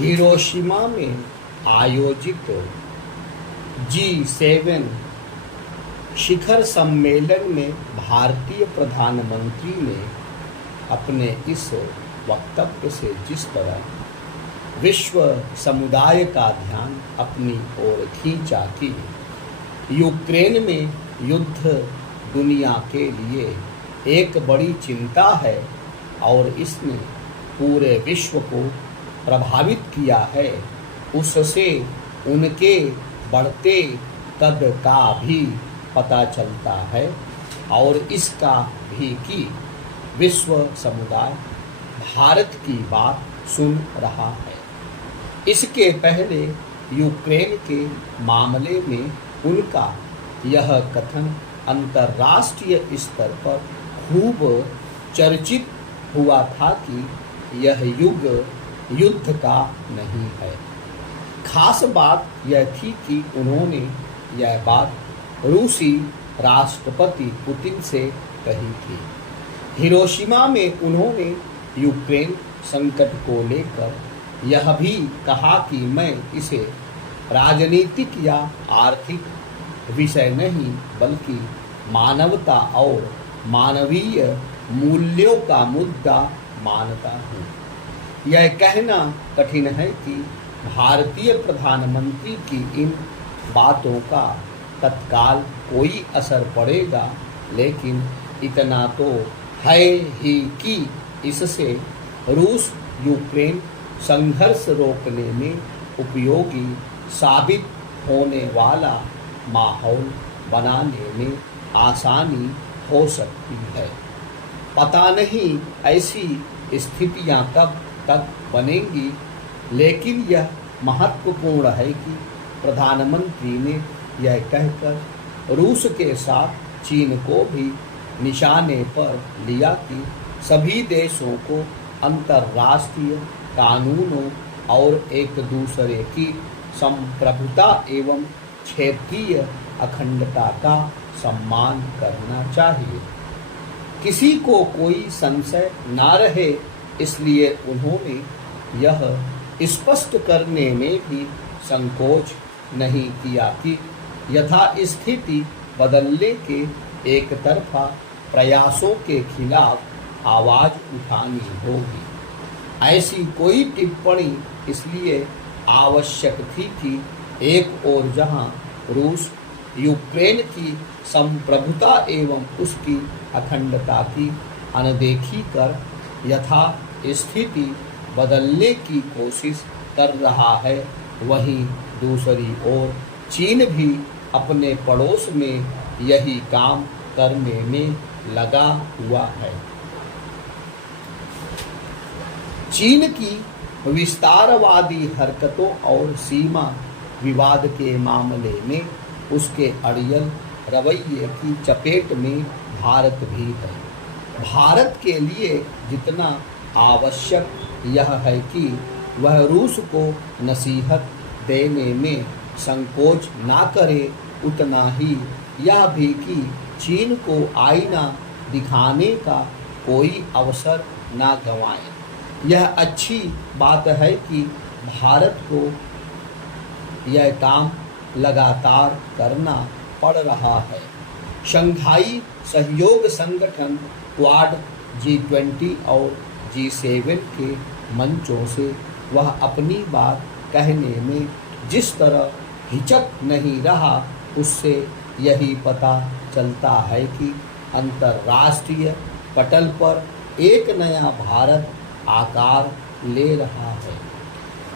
Hiroshima में आयोजित G7 शिखर सम्मेलन में भारतीय प्रधानमंत्री ने अपने इस वक्तव्य से जिस तरह विश्व समुदाय का ध्यान अपनी ओर खींचा कि यूक्रेन में युद्ध दुनिया के लिए एक बड़ी चिंता है और इसने पूरे विश्व को प्रभावित किया है, उससे उनके बढ़ते कद का भी पता चलता है और इसका भी कि विश्व समुदाय भारत की बात सुन रहा है। इसके पहले यूक्रेन के मामले में उनका यह कथन अंतर्राष्ट्रीय स्तर पर खूब चर्चित हुआ था कि यह युद्ध का नहीं है। खास बात यह थी कि उन्होंने यह बात रूसी राष्ट्रपति पुतिन से कही थी। हिरोशिमा में उन्होंने यूक्रेन संकट को लेकर यह भी कहा कि मैं इसे राजनीतिक या आर्थिक विषय नहीं बल्कि मानवता और मानवीय मूल्यों का मुद्दा मानता हूँ। यह कहना कठिन है कि भारतीय प्रधानमंत्री की इन बातों का तत्काल कोई असर पड़ेगा, लेकिन इतना तो है ही कि इससे रूस यूक्रेन संघर्ष रोकने में उपयोगी साबित होने वाला माहौल बनाने में आसानी हो सकती है। पता नहीं ऐसी स्थितियां कब तक बनेंगी, लेकिन यह महत्वपूर्ण है कि प्रधानमंत्री ने यह कहकर रूस के साथ चीन को भी निशाने पर लिया कि सभी देशों को अंतर्राष्ट्रीय कानूनों और एक दूसरे की संप्रभुता एवं क्षेत्रीय अखंडता का सम्मान करना चाहिए। किसी को कोई संशय ना रहे, इसलिए उन्होंने यह स्पष्ट करने में भी संकोच नहीं किया कि यथास्थिति बदलने के एक तरफा प्रयासों के खिलाफ आवाज उठानी होगी। ऐसी कोई टिप्पणी इसलिए आवश्यक थी कि एक ओर जहां रूस यूक्रेन की संप्रभुता एवं उसकी अखंडता की अनदेखी कर यथास्थिति बदलने की कोशिश कर रहा है, वहीं दूसरी ओर चीन भी अपने पड़ोस में यही काम करने में लगा हुआ है। चीन की विस्तारवादी हरकतों और सीमा विवाद के मामले में उसके अड़ियल रवैये की चपेट में भारत भी है। भारत के लिए जितना आवश्यक यह है कि वह रूस को नसीहत देने में संकोच ना करे, उतना ही यह भी कि चीन को आईना दिखाने का कोई अवसर ना गंवाए। यह अच्छी बात है कि भारत को यह काम लगातार करना पड़ रहा है। शंघाई सहयोग संगठन क्वाड G20 और G7 के मंचों से वह अपनी बात कहने में जिस तरह हिचक नहीं रहा, उससे यही पता चलता है कि अंतर्राष्ट्रीय पटल पर एक नया भारत आकार ले रहा है।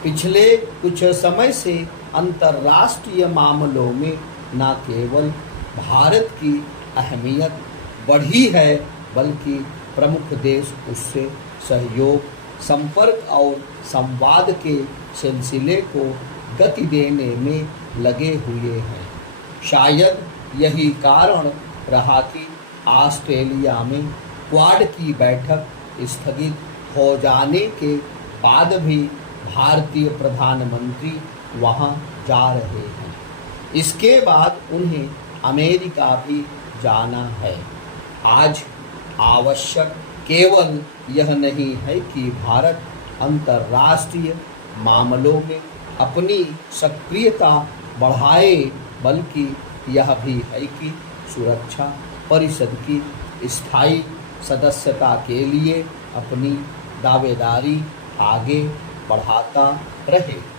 पिछले कुछ समय से अंतर्राष्ट्रीय मामलों में न केवल भारत की अहमियत बढ़ी है, बल्कि प्रमुख देश उससे सहयोग, संपर्क और संवाद के सिलसिले को गति देने में लगे हुए हैं। शायद यही कारण रहा कि ऑस्ट्रेलिया में क्वाड की बैठक स्थगित हो जाने के बाद भी भारतीय प्रधानमंत्री वहां जा रहे हैं। इसके बाद उन्हें अमेरिका भी जाना है। आज आवश्यक केवल यह नहीं है कि भारत अंतर्राष्ट्रीय मामलों में अपनी सक्रियता बढ़ाए, बल्कि यह भी है कि सुरक्षा परिषद की स्थायी सदस्यता के लिए अपनी दावेदारी आगे बढ़ाता रहे।